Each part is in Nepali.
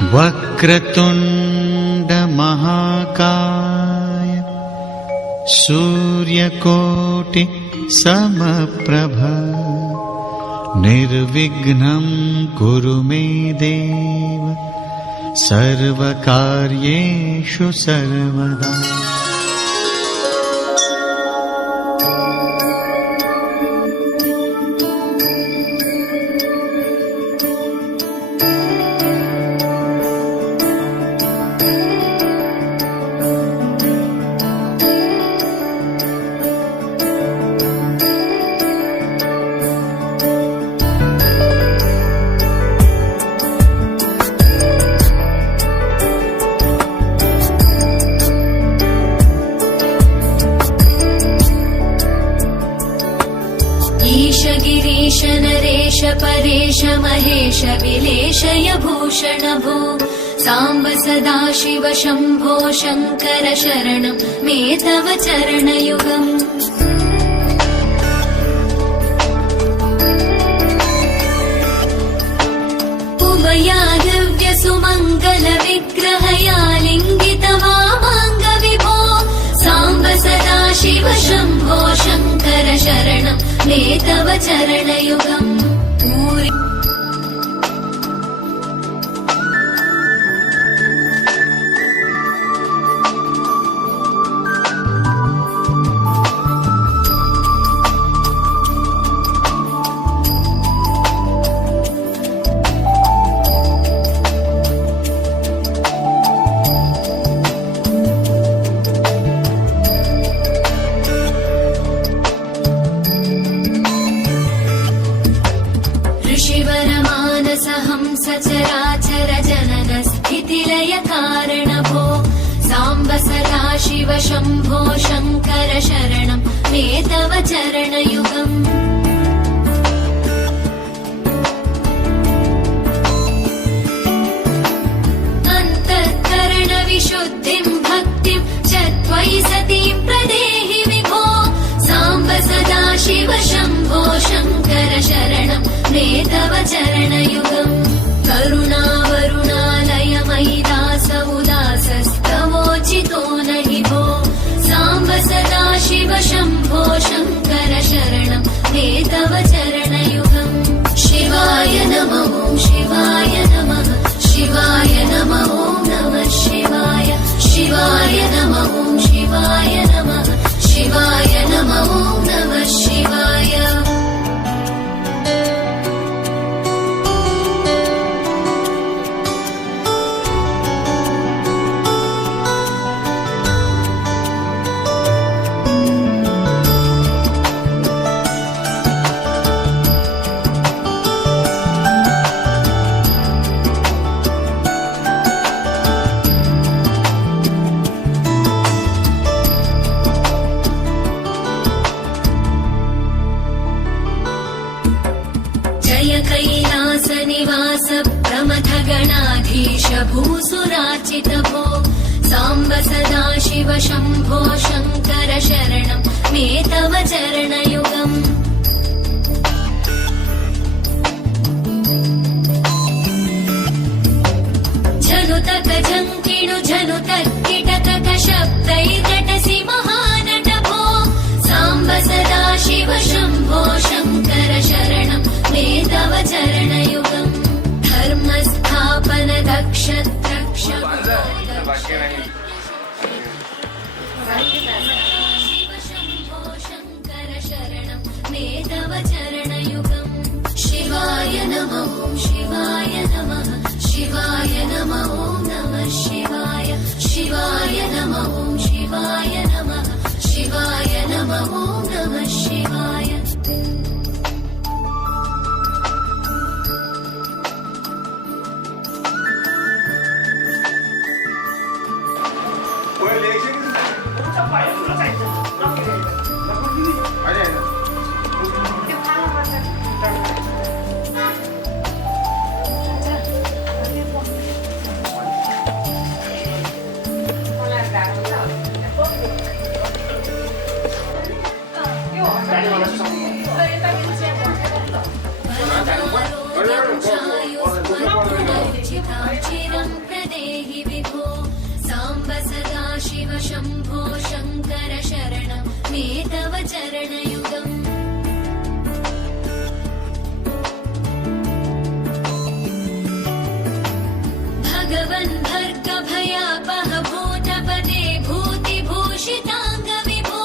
वक्रतुण्ड महाकाय सूर्यकोटि समप्रभ निर्विघ्नं कुरु मे देव सर्वकार्येषु सर्वदा। गिरीश नरेश परेश महेश विलेशय भूषण भो साम्ब सदाशिव शम्भो शङ्कर शरणं मे तव चरणयुगम्। उमया दिव्य सुमङ्गल विग्रहया लिङ्गित वामाङ्ग विभो साम्ब सदाशिव शम्भो शङ्कर शरणं मे तव चरणयुगम्। सचराचर जनन स्थितिलय कारण भो साम्ब सदाशिव शम्भो शङ्कर शरणं मे तव चरणयुगम्। अन्तःकरण विशुद्धिं भक्तिं च त्वयि सतीं प्रदेहि विभो साम्ब सदाशिव शम्भो शङ्कर शरणं मे तव चरणयुगम्। करुणावरुणालय मयि दास उदासस्तवोचितो नहि भो साम्ब सदाशिव शम्भो शङ्कर शरणं मे तव चरणयुगम्। शिवाय नमः शिवाय नमः शिवाय नमः नमः शिवाय शिवाय नमः शिवाय नमः शिवाय नमः नमः शिवाय। कैलास निवास प्रमथ गणाधीश भूसुराचित भो साम्ब सदाशिव शम्भो शङ्कर शरणं मे तव चरणयुगम्। झनुतक झङ्किणु झनुतक किटकक शब्दैकटसि महानट भो साम्ब सदाशिव शम्भो शङ्कर शरणं मे तव चरणयुगम्। धर्मस्थापन दक्ष द्रक्ष शिव शम्भो शङ्कर शरणं मे तव चरणयुगम्। शिवाय नमः शिवाय नमः शिवाय नमः नमः शिवाय शिवाय नमः शिवाय नमः शिवाय नमः नमः शिवाय। चिरं भगवन्भर्गभयापः भूतपते भूतिभूषिताङ्गविभो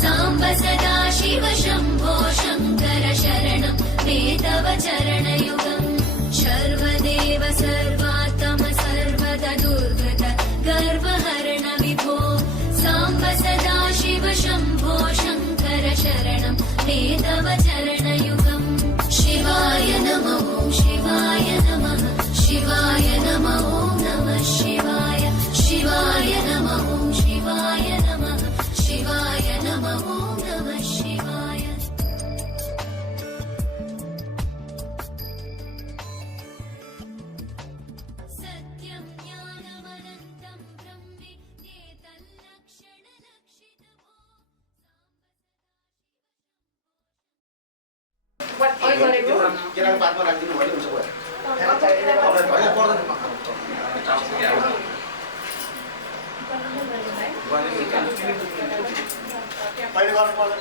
साम्ब सदा शिव शम्भो शङ्कर शरणं मे तव चरणयुगम् सर्वदेव सर्वात्म सर्वदा दुर्गत गर्वहरण विभो साम्ब सदा शिव शम्भो शङ्कर शरणं मे तव चरणयुगम् शिवाय नमो शिवाय नमः शिवाय नमो नमः शिवाय शिवाय नमो शिवाय नमः शिवाय नमो नमः शिवाय सत्यं ज्ञानमनन्तं ब्रह्मेतल्लक्षणलक्षितमो किराना पातमा राखिदिनु भने हुन्छ भयो पहिले गर्नु पर्दैन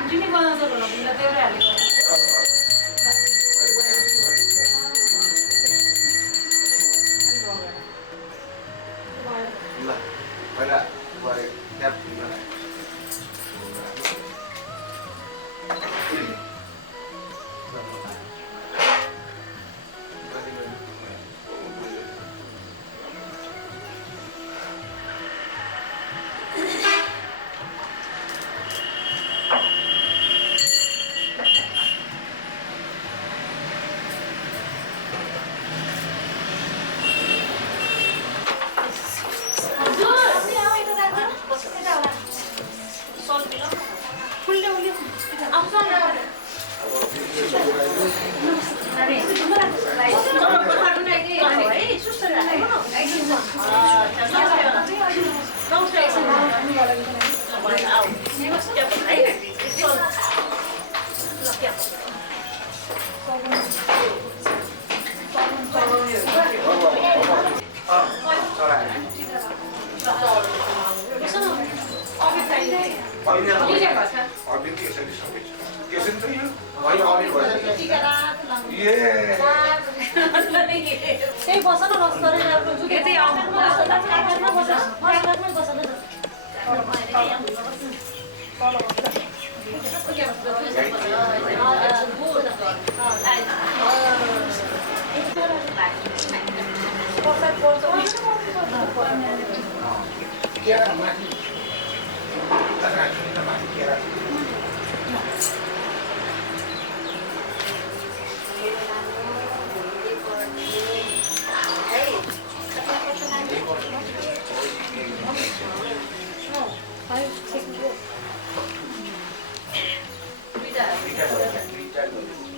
घन्टी नै बनाउँछ होला बिना त्यसले हालेको ल पहिला गरे ट्याप त्यही बस न बस गरेर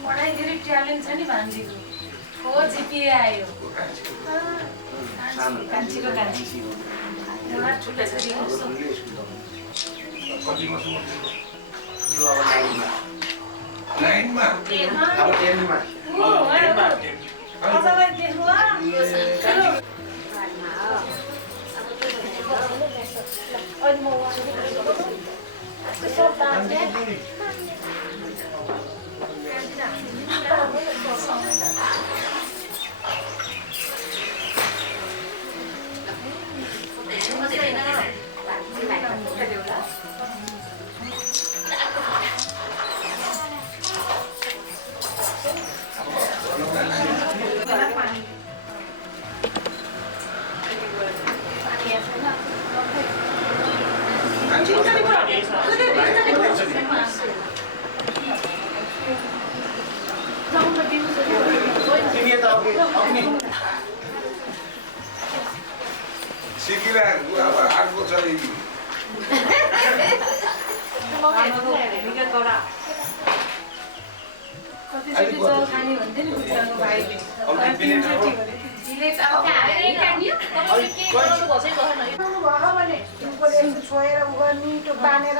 पढाइ धेरै ट्यालेन्ट छ नि भान्जीको हो जिपिए आयो कान्छीको कान्छी छुट्टा छोरी कसैलाई देख्नु अहिले म छोएर मिठो बानेर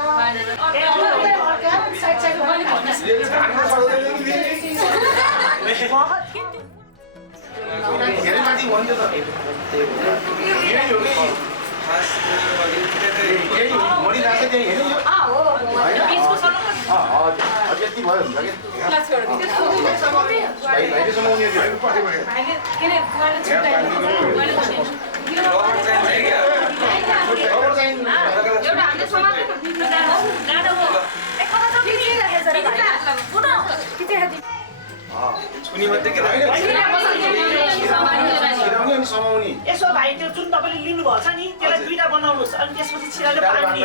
यसो भाइ त्यो जुन तपाईँले लिनुभएको छ नि त्यसलाई दुईटा बनाउनुहोस् अनि त्यसपछि छिराले पानी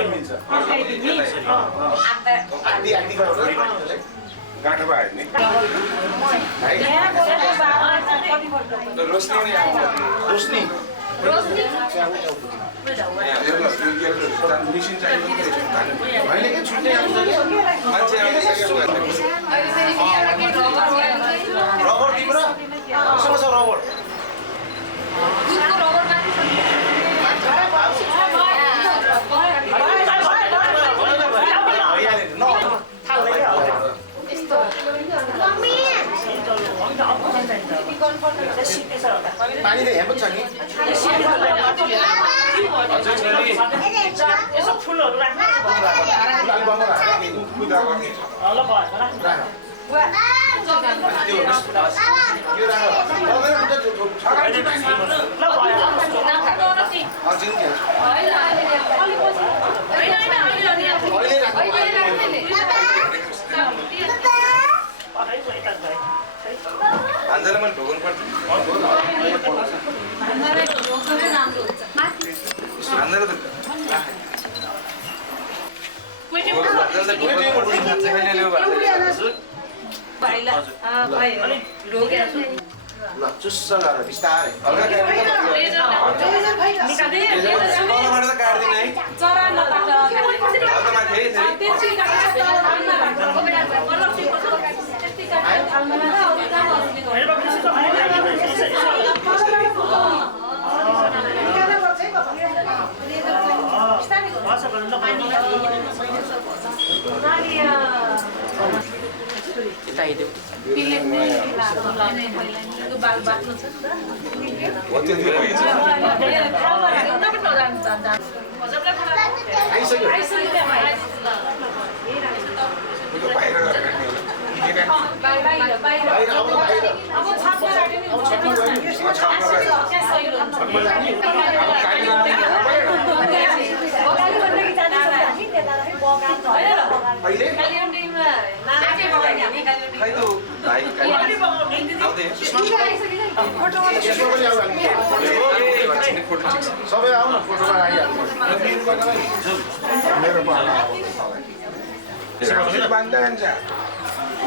रोशनी मिसिन चाहिएको होइन कि छुट्टै आउँछ कि मान्छे आउँछ रबर तिम्रो कसँग छ रबर पानी त यहाँ पनि छ नि यसो फुलहरू राख्नु ल अन्जले मैले ढोग्नु पर्छ ल चुस्स गरेर बिस्तारै बाल बाट्नु छ सबै आउन फोटोमा बाँध्दा जान्छ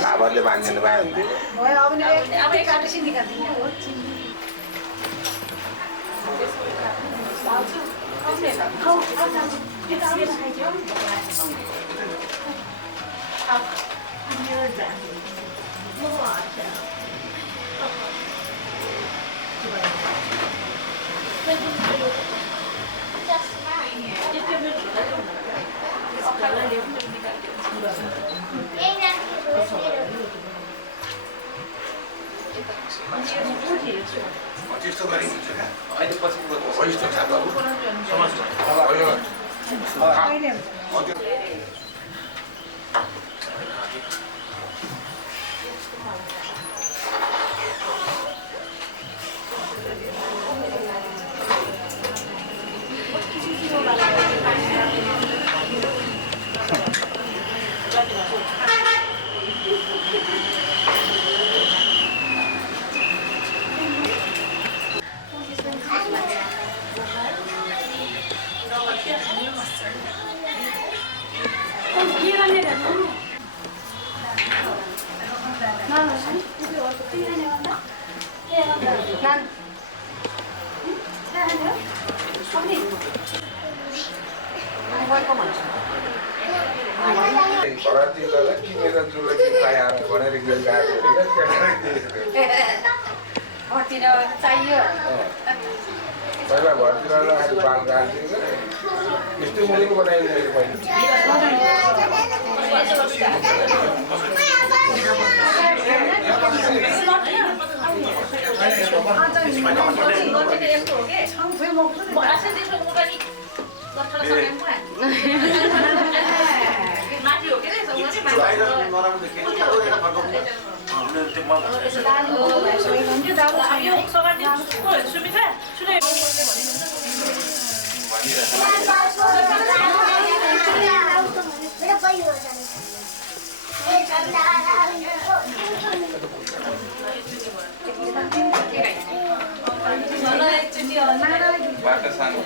लाभरले बाँधिदिनु भयो त्यस्तो गरिन्छ अहिले पछि वरिष्ठ छात्रहरू चाहियो पहिला घरतिर बाल गाडिदिन्छ यस्तो मुलीको बनाइदिन्छ बाटो सानो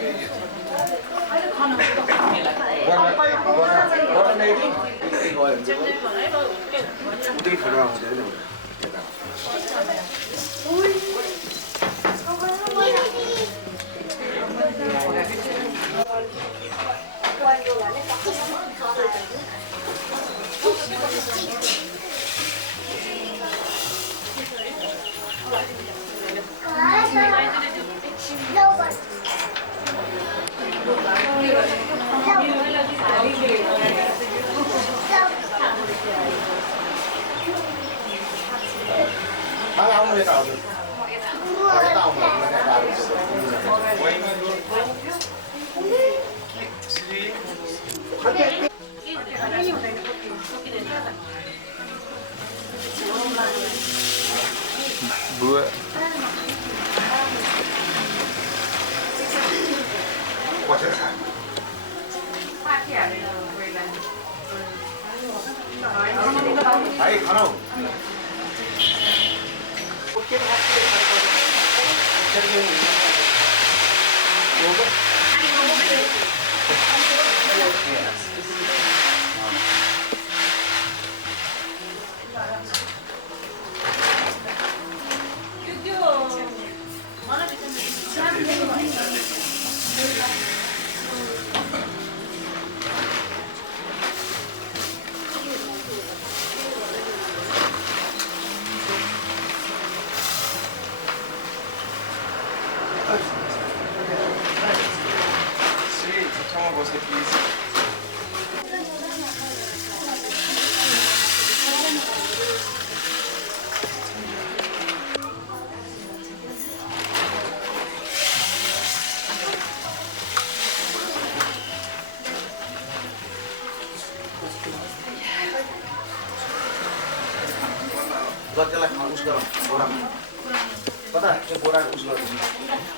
आउनु यता हजुर यता आउनु बुवा बसेर खानु भाइ खाना हो त्यसलाई उस गरौँ बोरामा कता त्यो बोरा उस गरौँ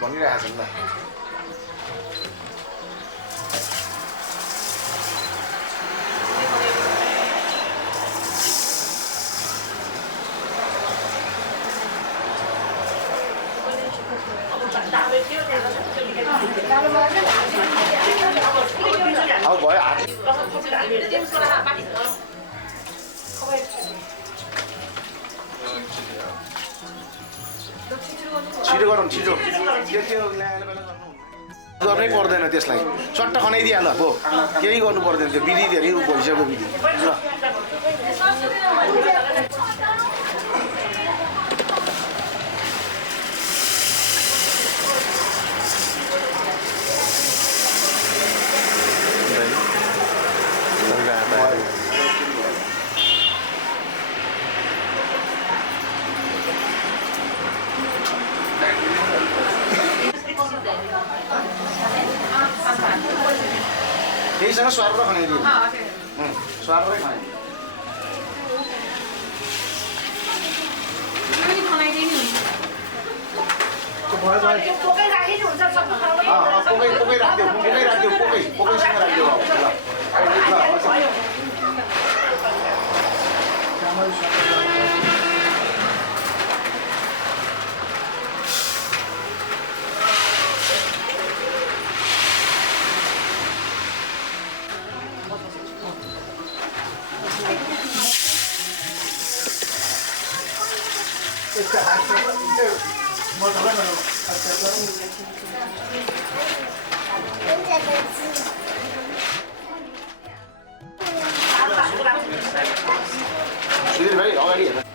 भनिरहेको छ नि त अब भयो हात छिटो गरौँ छिटो त्यो ल्याएर बेला गर्नै पर्दैन त्यसलाई चट्ट खनाइदिइहाल हो केही गर्नु पर्दैन त्यो विधि धेरै भइसक्यो विधि ल यहीसँग स्वारेर खनाइदियो स्वारेरै खनाइदियो पोकै राखिदियो पोकैसँग राखिदियो सुधीर भाइ अगाडि हेर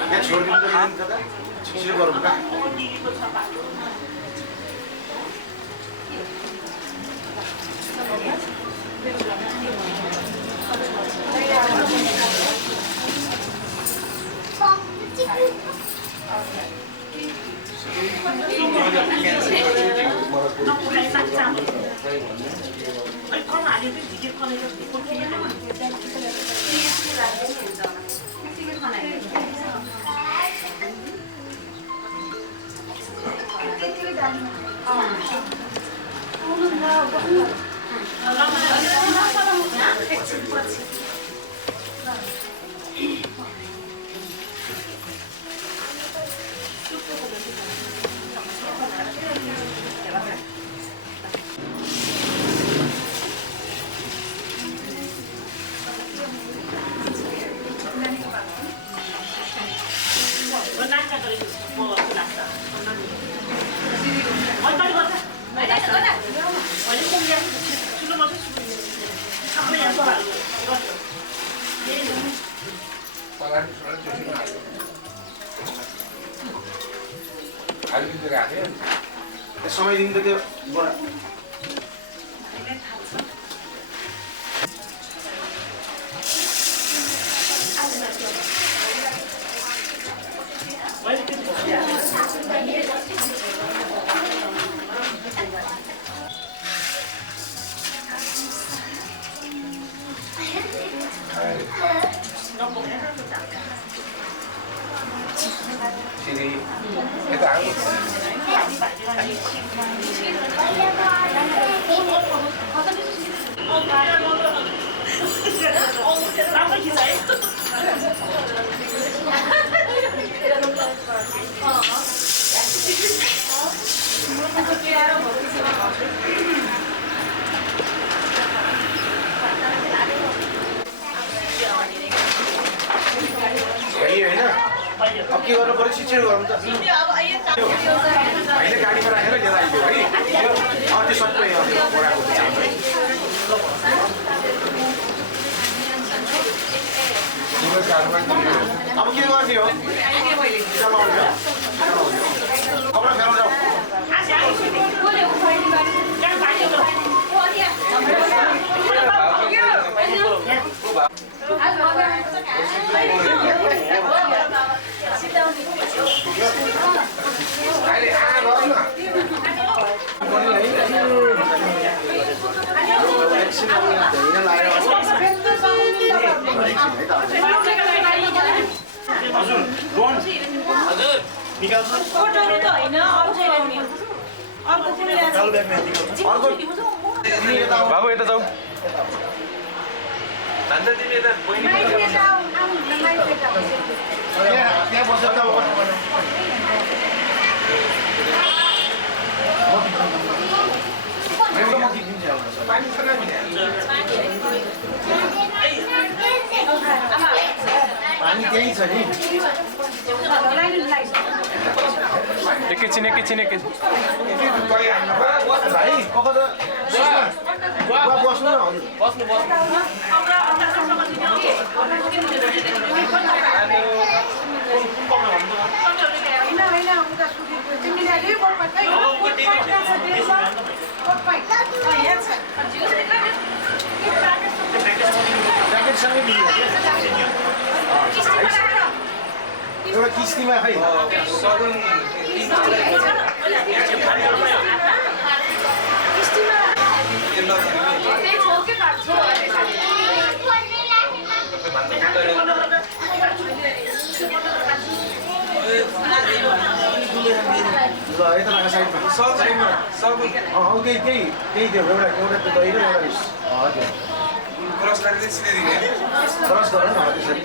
यहाँ छोडिदिनु त दादा छिटो गरौँ न समय दिनु त त्यो अब के गर्नु पर्यो छिटो गरौँ त होइन गाडीमा राखेर लिएर आइदियो है त्यो सबै बोराको चाम है अब के गर्ने हो कपडा फेर्नु जाऊ बाबु यता जाऊ त्यहाँ बसेर पानी त्यही छ नि एकैछिन भाइ कता बस्नु न सँगै एउटा किस्तीमा खै ल यता लागा साइडमा त्यही त्यो एउटा त्यो दही र एउटा हजुर क्रस गरेर सिधै दिने क्रस गर न त्यसरी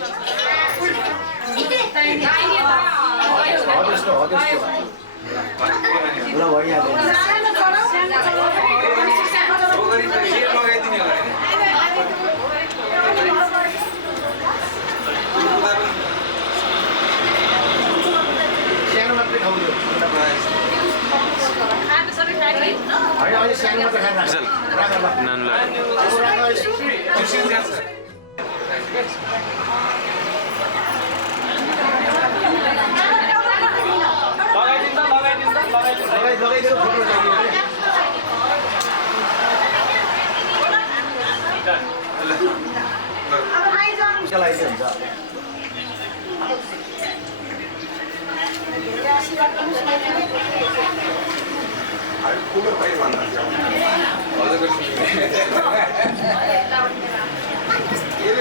ल भइहाल्यो सानो मात्रै खाउँथ्यो होइन सानो मात्र खाएर राख। राख ल। नानुलाई अब राख है। लगाइदिनु फोटो उठाइदिनु। लगाइदिनु हुन्छ।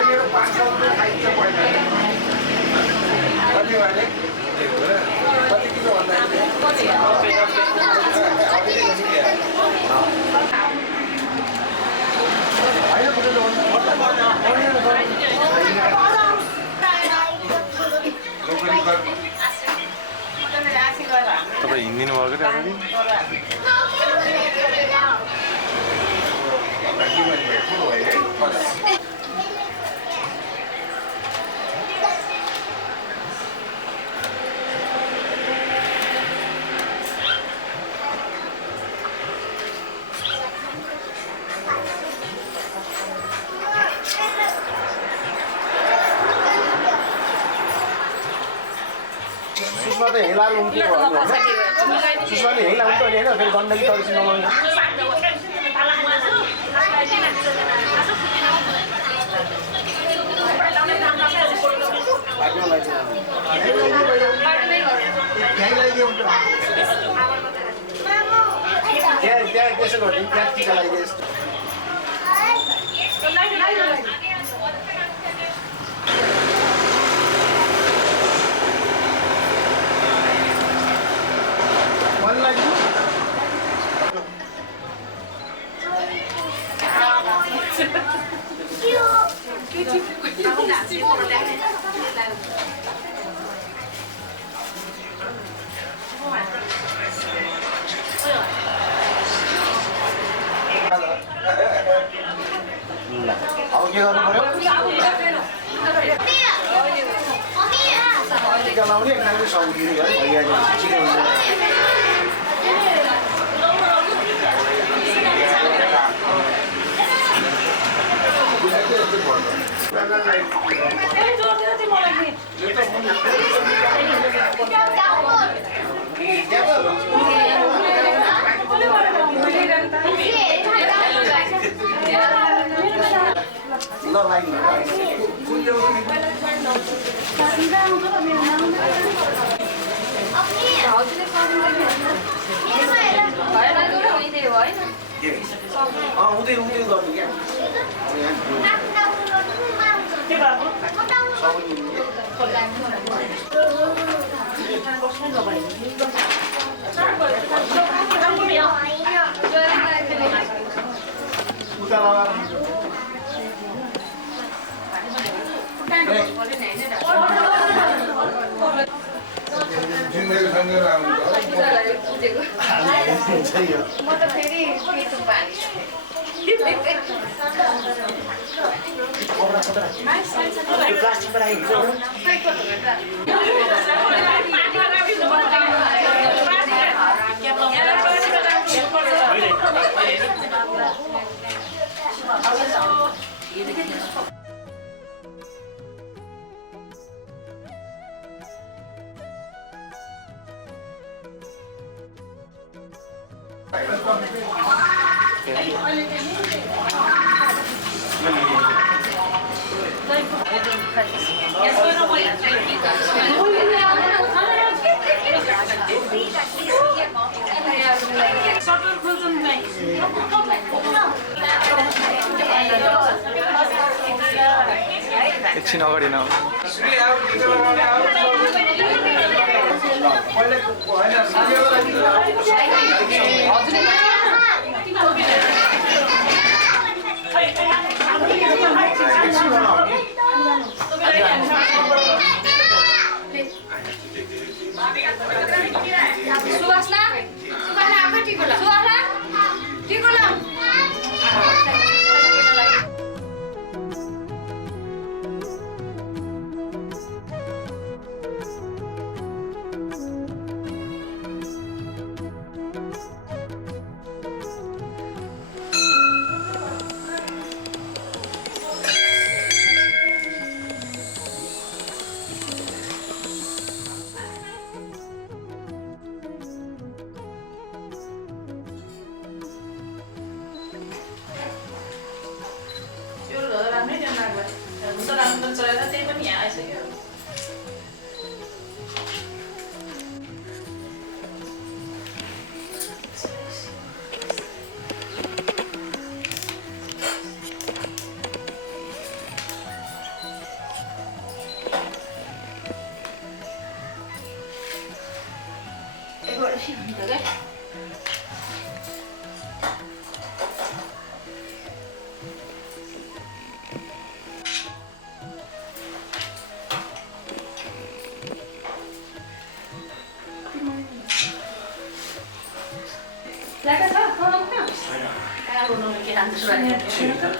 मेरो 500 रुपियाँ खाइन्छ पहिला। कति भने? कति किलो भन्दाखेरि? तपाईँ हिँडिदिनु भएको थियो अगाडि सुषमा त हेला उम्कियो भयो होइन? सुषमाले हेला उम्क्यो भने होइन फेरि गण्डकी तरिसी नलाउने। त्यहाँ त्यसो गर्ने त्यहाँ टिका लगाइदिए मन लाग्यो। अब के गर्नु पर्यो? टिका लाउने एकदमै सहुलिने है भइहाल्यो छिटो हुन्छ। ल लाइन हुँदै हुँदै गर्नु क्या उता लगाएर म त फेरि पेटो पानी प्लास्टिकमा राखेको एकछिन अगाडि न Lekker zo, gewoon op kant. Ja, we nog een keer aan de schrijven.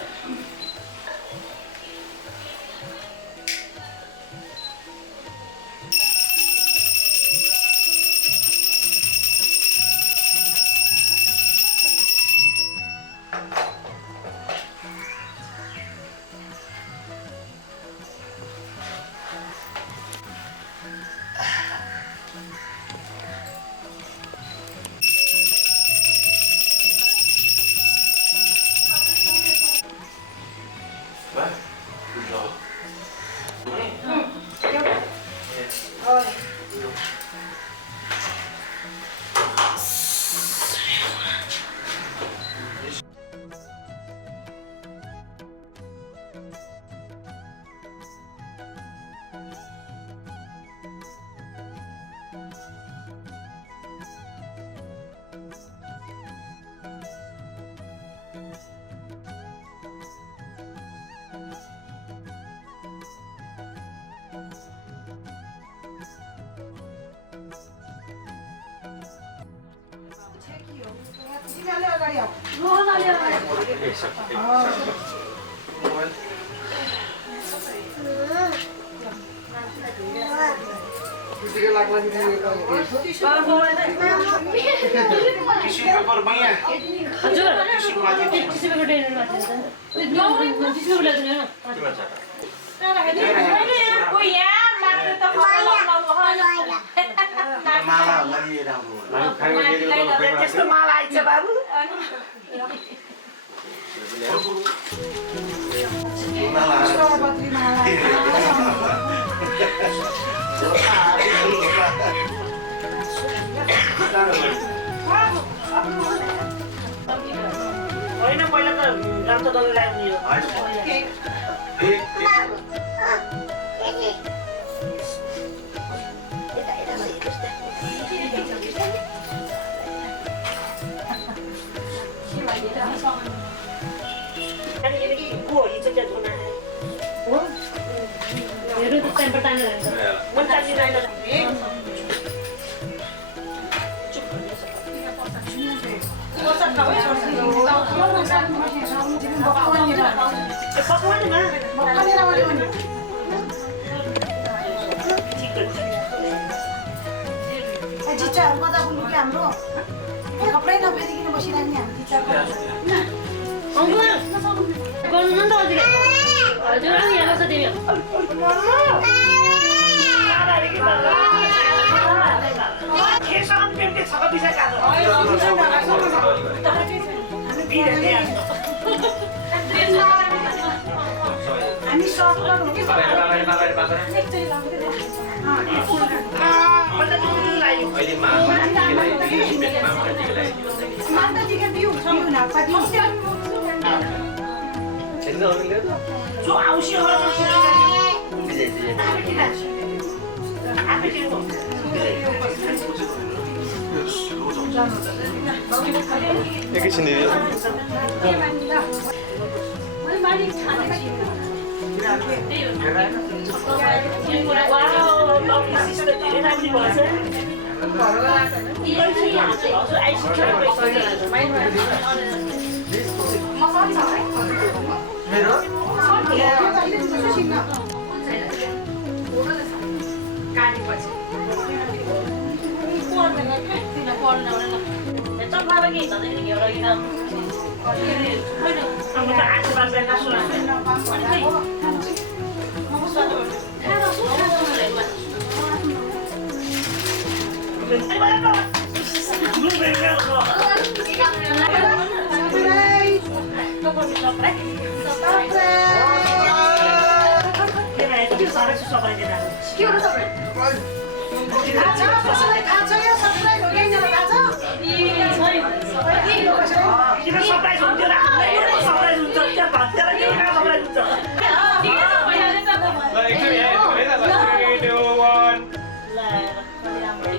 त्यस्तो माला आइछ बाबु होइन पहिला त रातो दल ल्याउने को हिजो क्या धुना हो हेर्नु त टाइम पर टाइम लाग्छ मन चाहिँदैन टिचरहरुमा त उनको के हाम्रो कपडै नपेरिकन बसिरहने हामी टिचरहरु अङ्कल गर्नु न त अझै हजुर अनि यहाँ बस्छ तिमी हामी सक्छौँ नि एकैछिन दिदी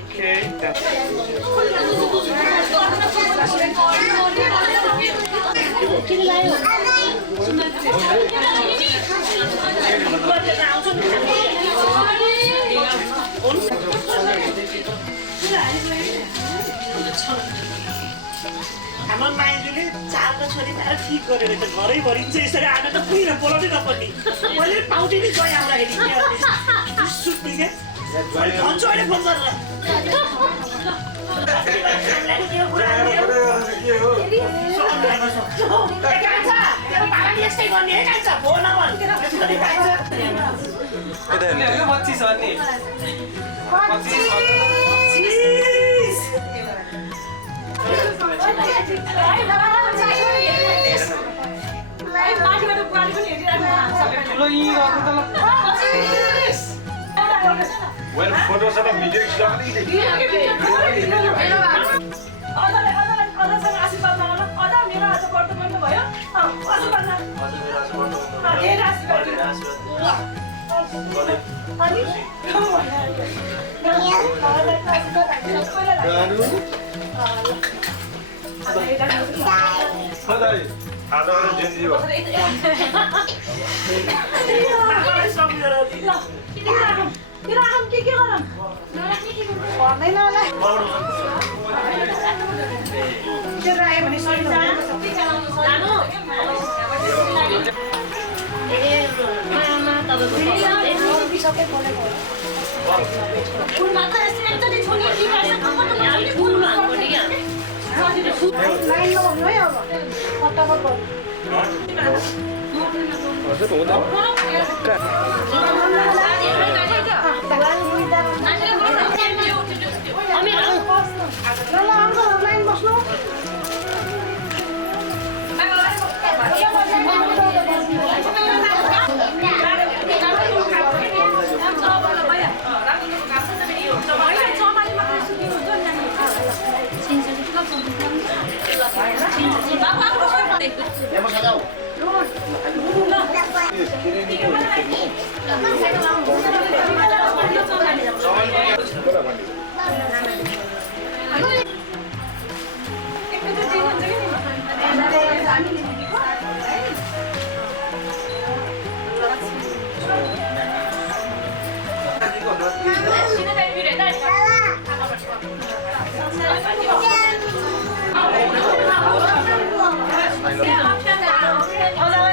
Okay. हाम्रो माइजूले चारको छोरी मेरो ठिक गरेर त घरै भरिन्छ यसरी आएर त पुरा बोलाउनै नपर्ने मैले पाउटी नै गएँ आउँदाखेरि सुत्ने क्या भन्छु अहिले फोन गरेर यस्तै गर्ने है कान्छ फोन फोटोसँग भिडियो भन्दैन होला त्यो आयो भने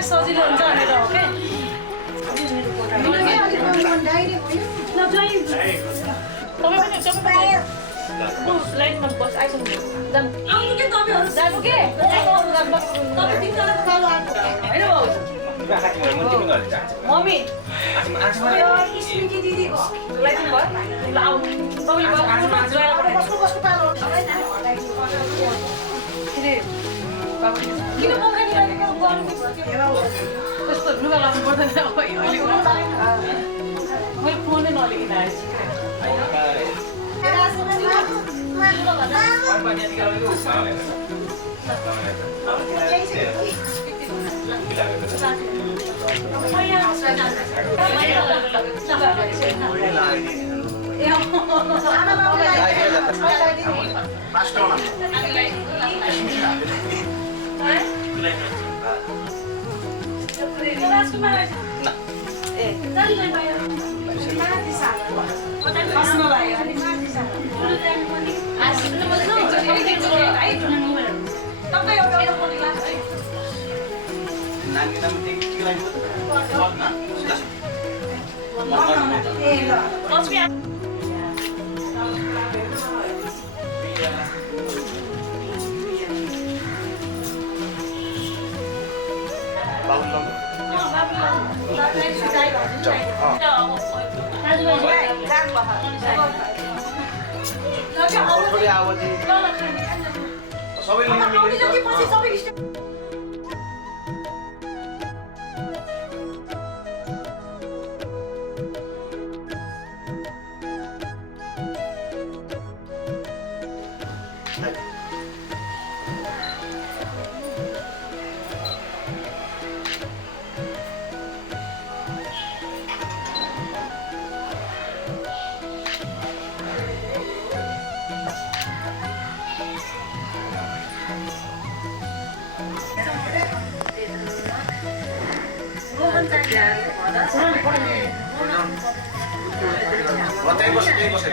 सजिलो हुन्छ भनेर हो मम्मी त्यस्तो लुगा लाउनु पर्दैन मैले फोनै नलिकन त्यही बस त्यही बस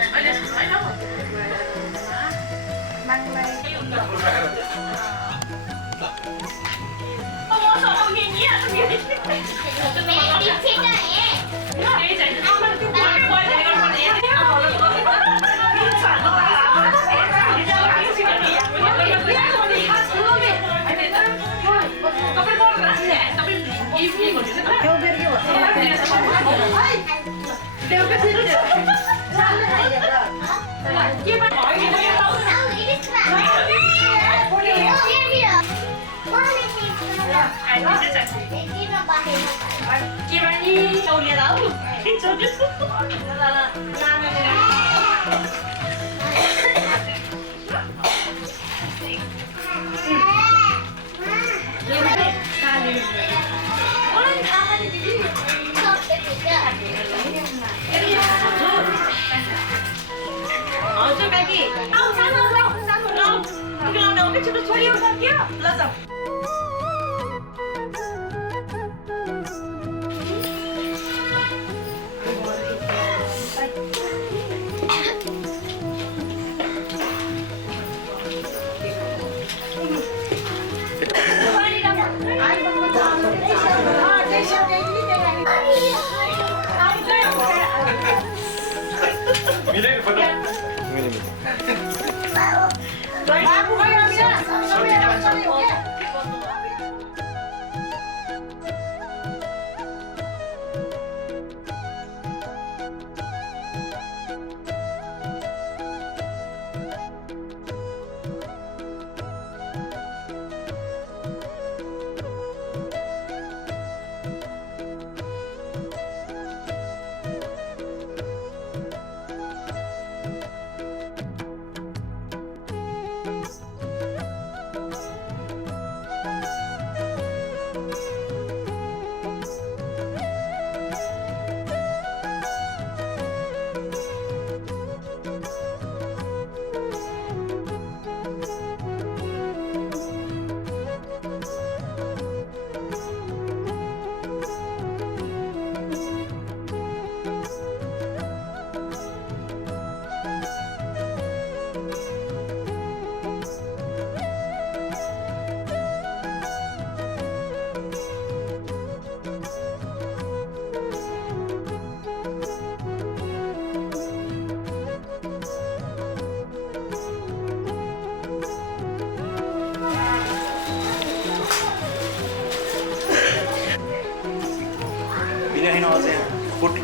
बिना अझै फोर्टी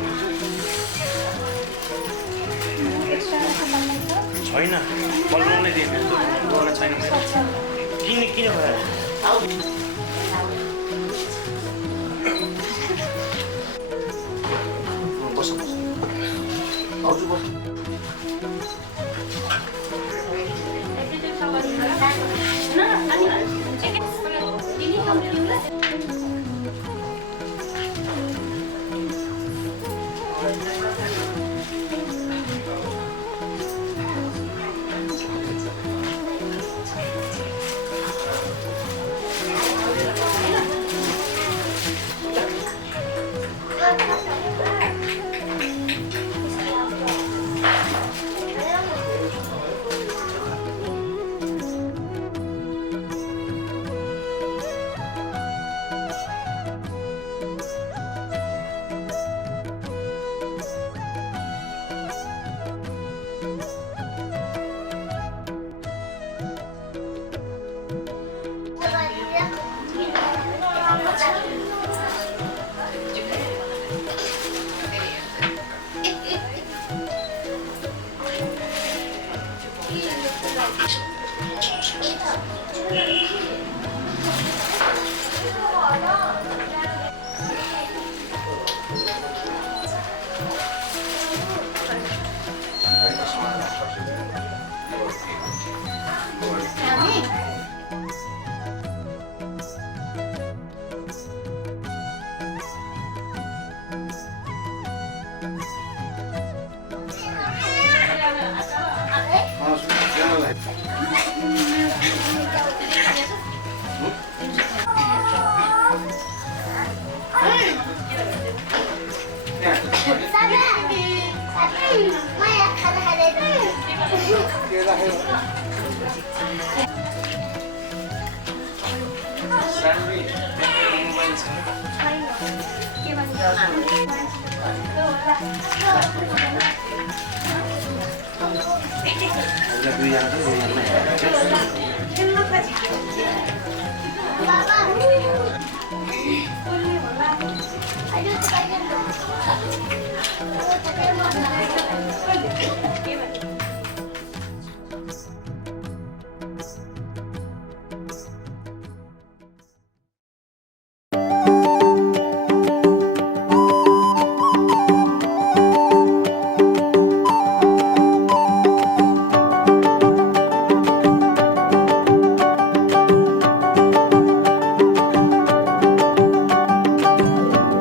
छैन बनाउनै दिएन गर्न छैन किन भयो बस आउँछु बस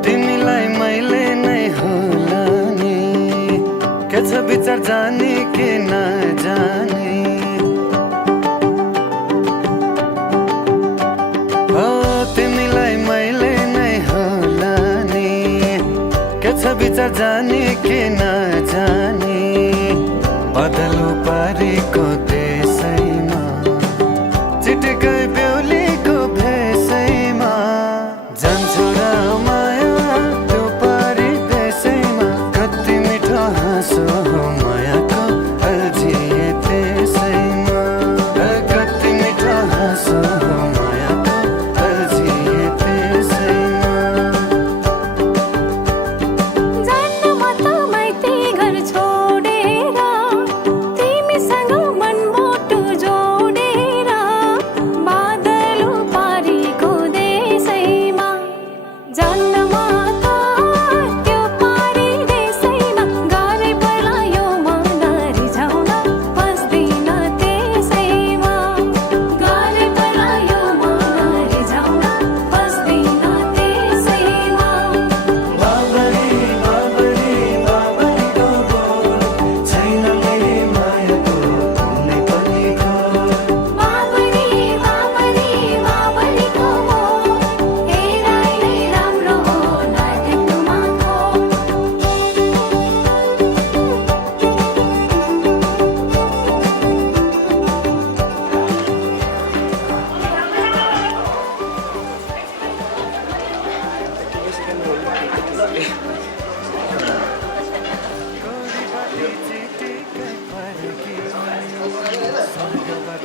तिमीलाई मैले नै होला नि के छ विचार जाने के नजाने हो तिमीलाई मैले नै होला नि के छ विचार जाने के नजाने बदलो पारेको देशैमा चिटिकै बेहुलीको भेषैमा जान्छु र माया त्यो पारी देशैमा कति मिठो हाँसो हो मायाको अल्झिए त्यसैमा कति मिठो हाँसो हो मायाको अल्झिए त्यसैमा जान्नमा त माइती घर छोडेर तिमीसँग मनमुटु जोडेर बादलो पारीको देशैमा जान्नमा त त्यो पारी देशैमा गाह्रै पर्ला यो मन रिझाउन बस्दिन त्यसैमा गाह्रै पर्ला यो मन रिझाउन बस्दिन त्यसैमा बाबरी बाबरी बाबरीको बोल छैन मैले मायाको कुनै पनि खोल बाबरी बाबरी बाबरीको मोह हेराइ नै राम्रो हो नदेख्नुमा गोरीबाटी चिटिकै फर्की स्वर्गबाट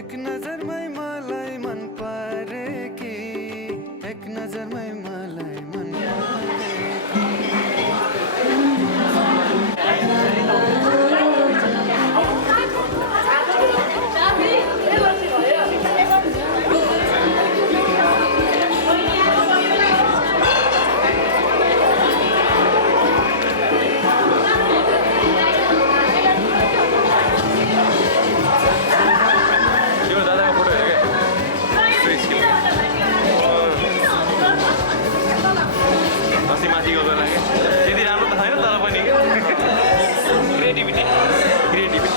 एक नजरमै मलाई मन परेकी एक नजरमै मलाई मन परेकी यो दादाको फोटो हेर क्या अस्ति माथि गएको लागि त्यति राम्रो त छैन तर पनि क्रिएटिभिटी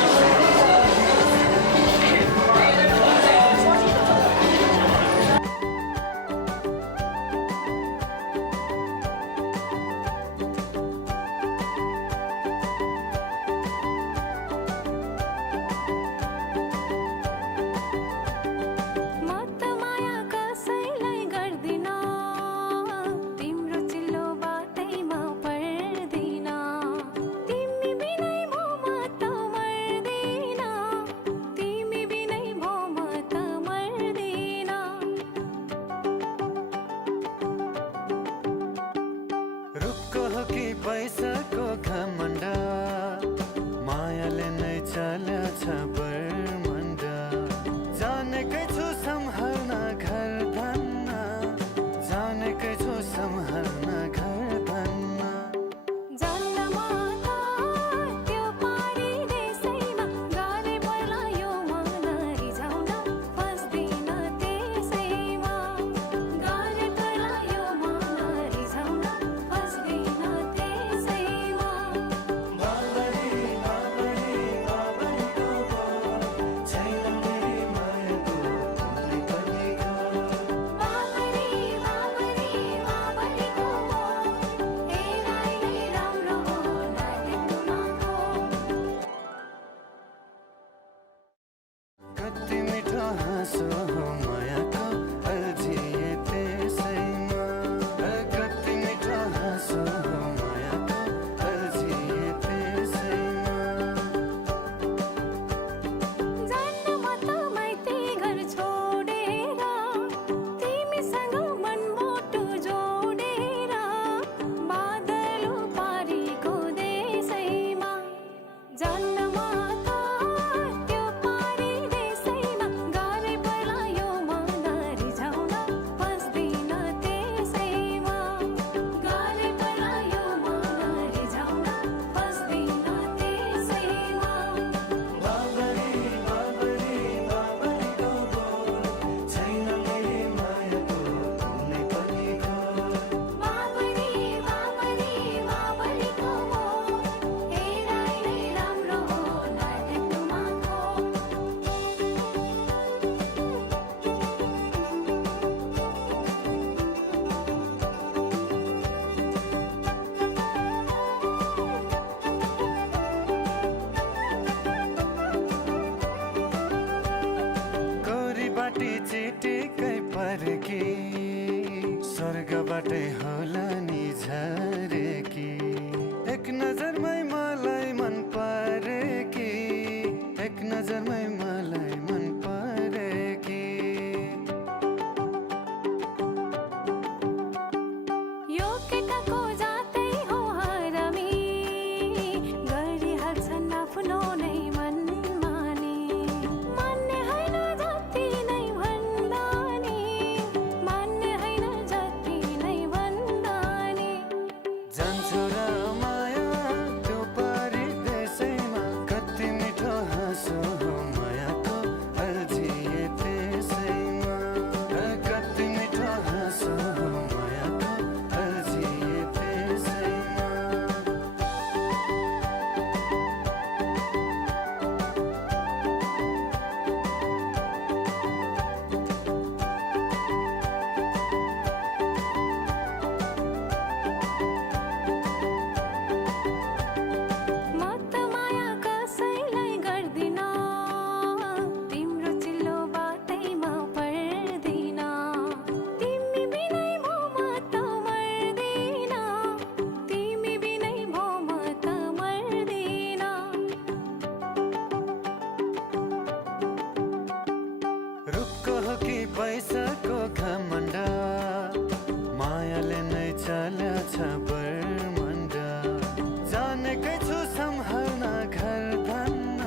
म त माया कसैलाई गर्दिन तिम्रो चिल्लो बाटैमा पर्दिन तिमी बिनै म त मर्दिन हाँसो मायाको अल्झिए त्यसैमा कति मिठो हाँसो मायाको अल्झिए त्यसैमा जान्न म त माइती घर छोडेर तिमीसँग मनमुटु जोडेर बादल पारीको देशैमा जान्न म त त्यो पारी देशैमा गाह्रै पर्ला यो मन रिझाउन बस्दिन त्यसैमा गाह्रै पर्ला यो मन रिझाउन बस्दिन त्यसैमा बाबरी बाबरी बाबरीको बोल छैन मैले मायाको कुनै पनि खोल बाबरी बाबरी बाबरीको मोह हेराइ नै राम्रो हो नदेख्नुमा गौरीबाटै चिटिकै पर्की स्वर्गबाटै होला नि झरेकी एक नजरमै मलाई मन परेकी एक नजरमै मलाई मन परेकी यो केटाको जातै हो हरामी गरिहाल्छन् आफ्नो नै मन माने मान्ने होइन जति नै भन्दा नि मान्ने होइन जति नै भन्दा नि जान्छु र माया त्यो पारी देशैमा कति मिठो हाँसो मायाको अल्झिए त्यसैमा कति मिठो हाँसो मायाको अल्झिए त्यसैमा म त माया कसैलाई गर्दिन तिम्रो चिल्लो बातैमा पर्दिन तिमी बिनै भो म त मर्दिन तिमी बिनै भो म त मर्दिन रूपको हो कि पैसाको घमण्ड मायाले नै चल्याछ बर्मण्ड जानेकै छु सम्हाल्न घर धन्न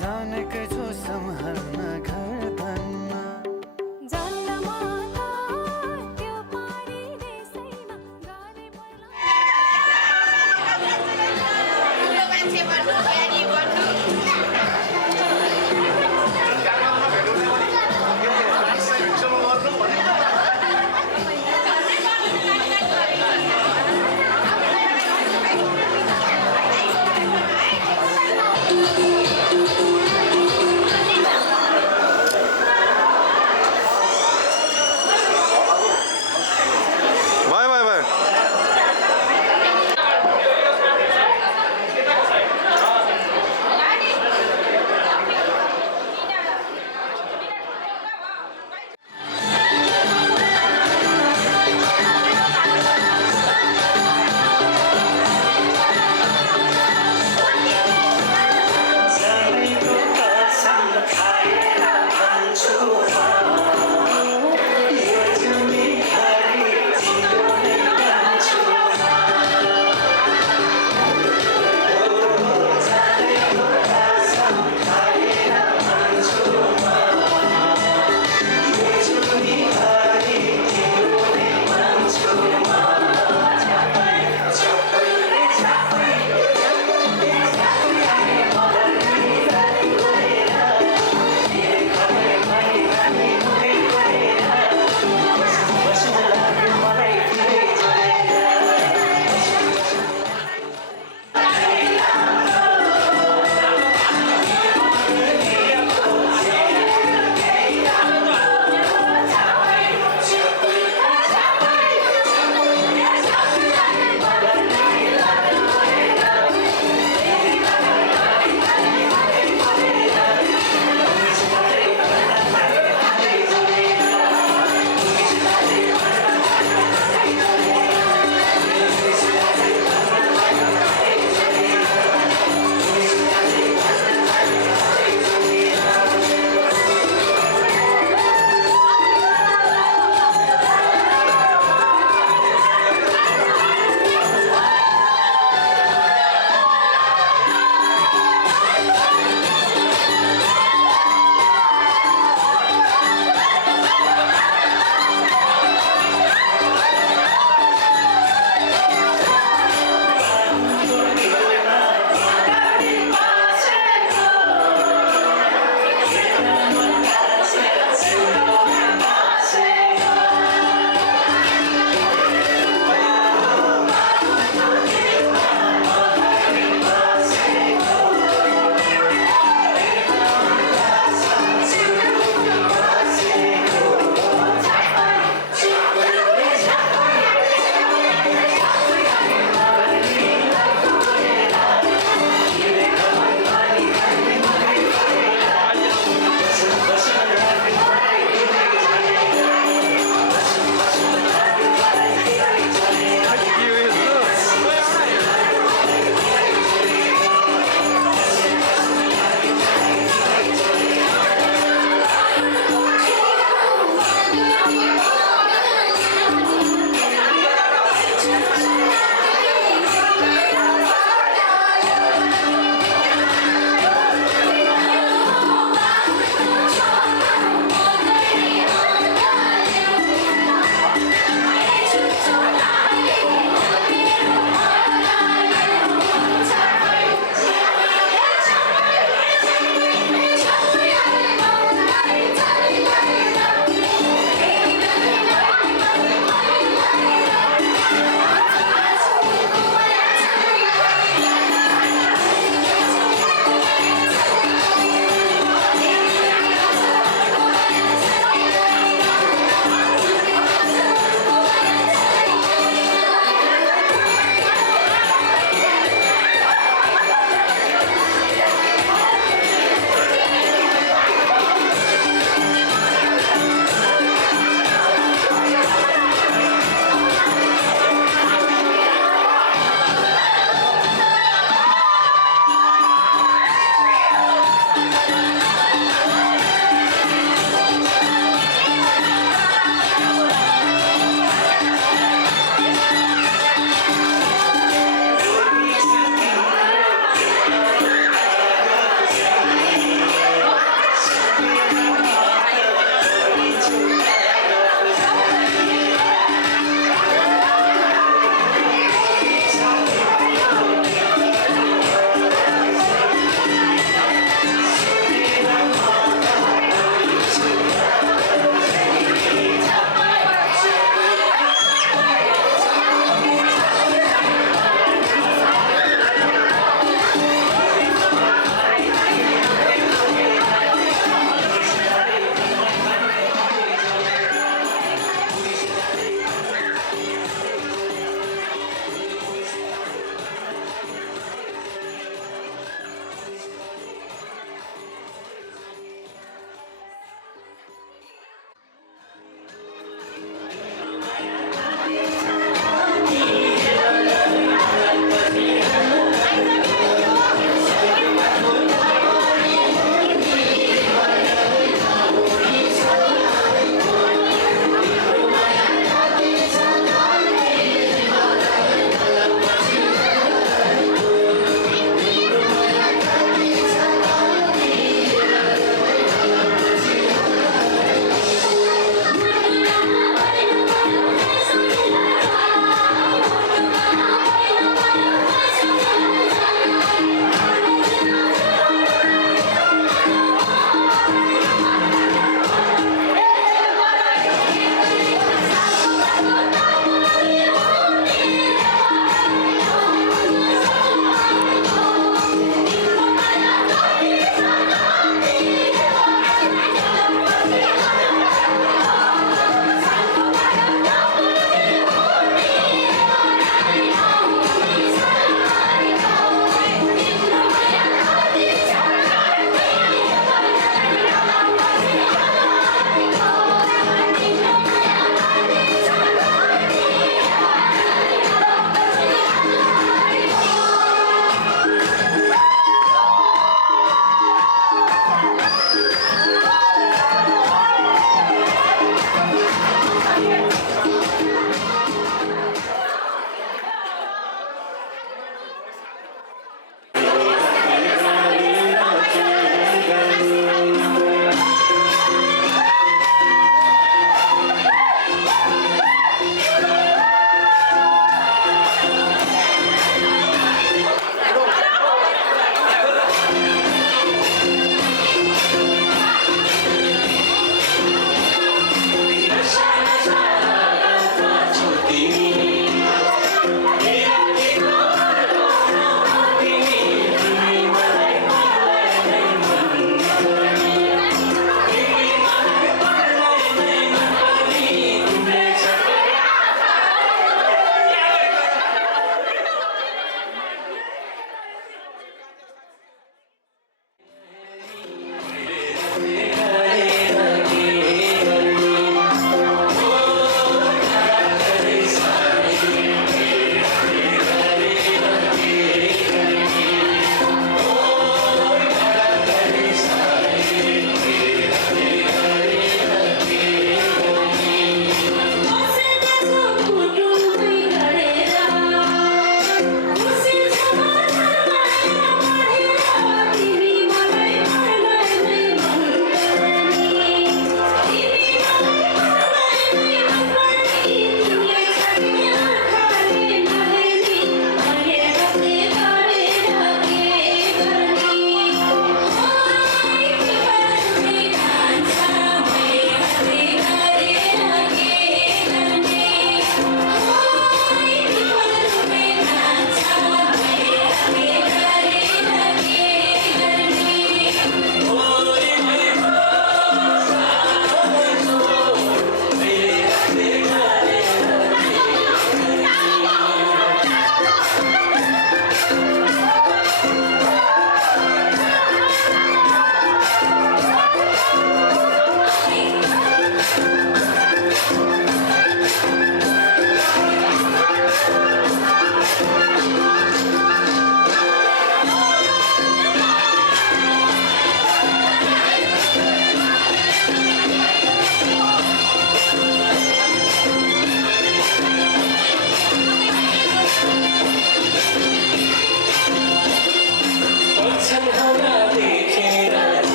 जानेकै छु सम्हाल्न घर धन्न जान्न म त त्यो पारी देशैमा गाह्रै पर्ला Thank you.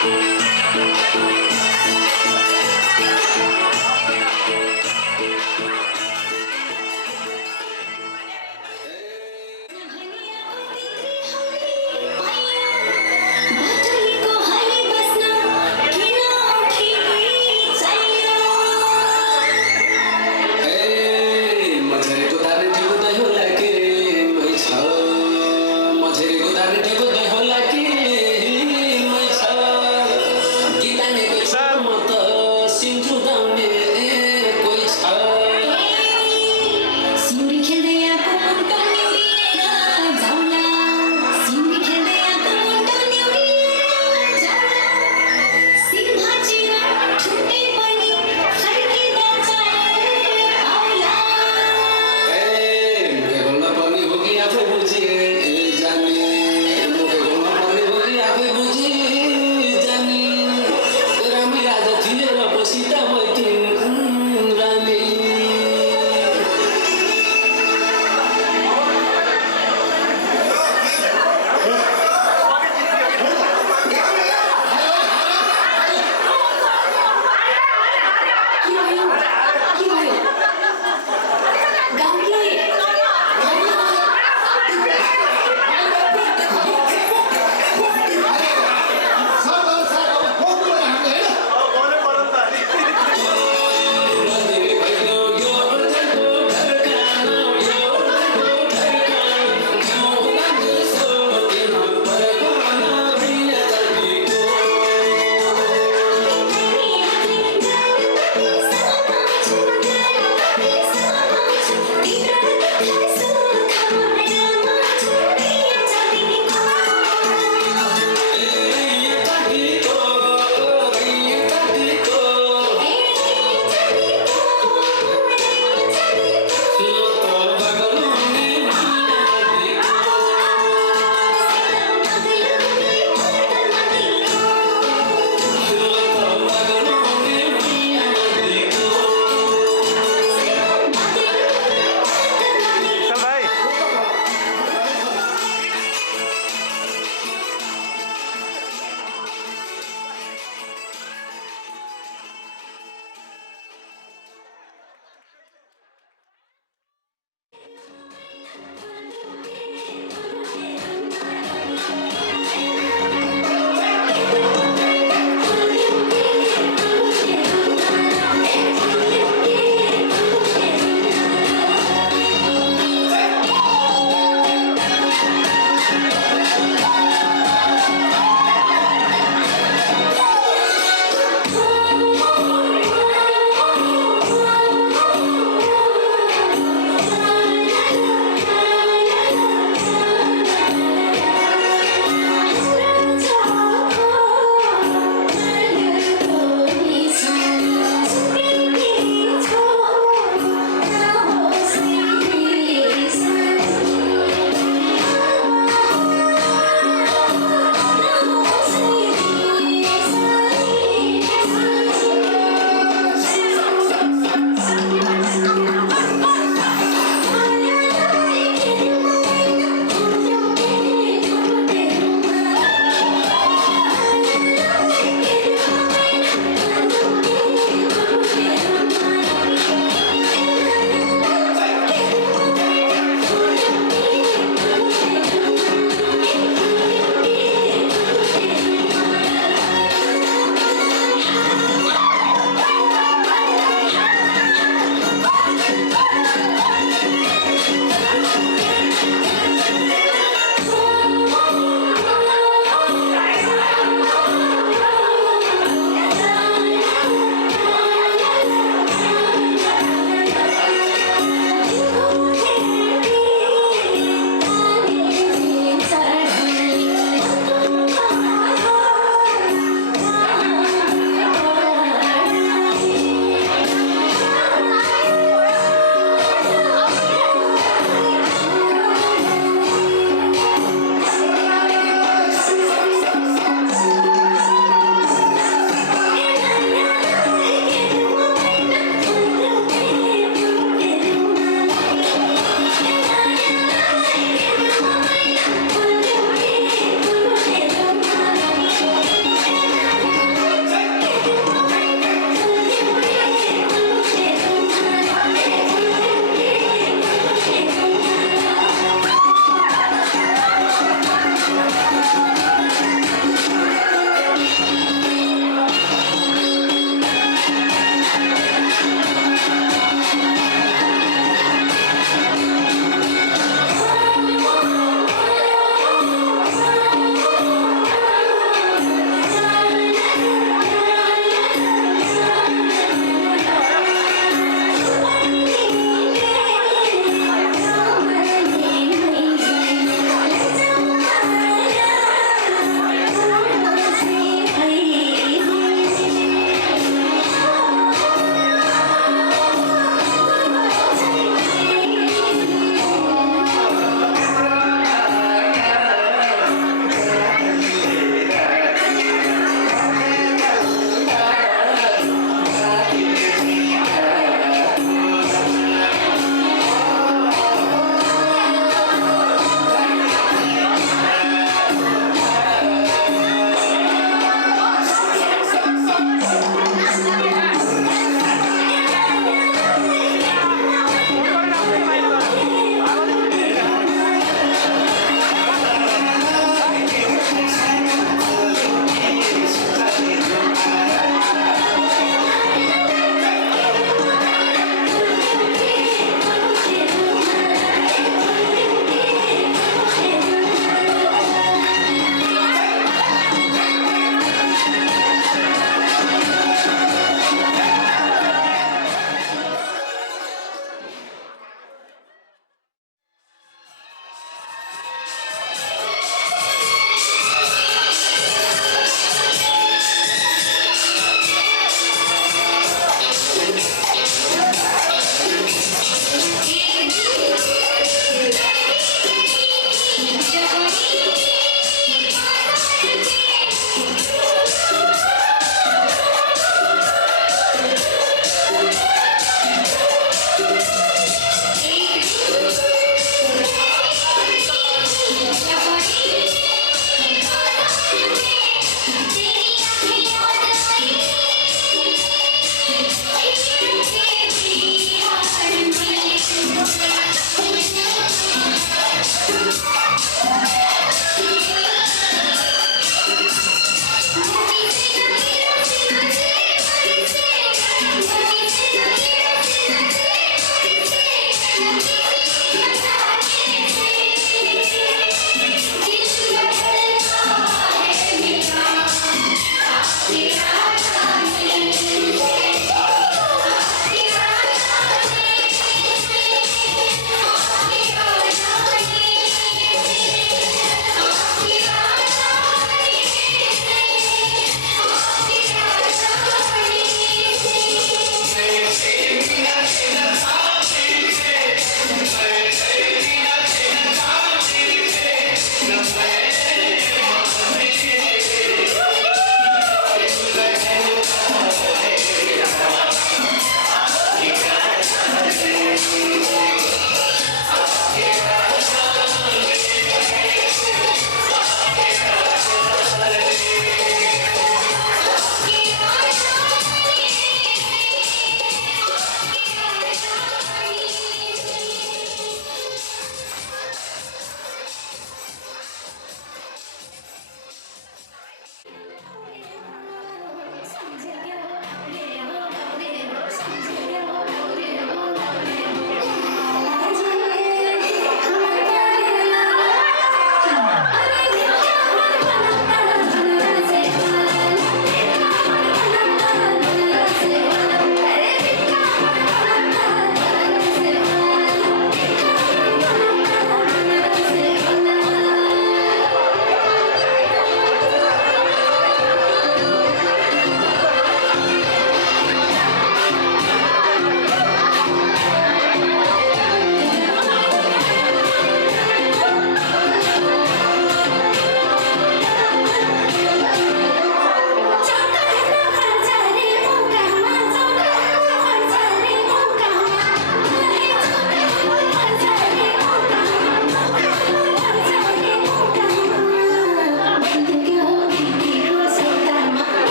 Thank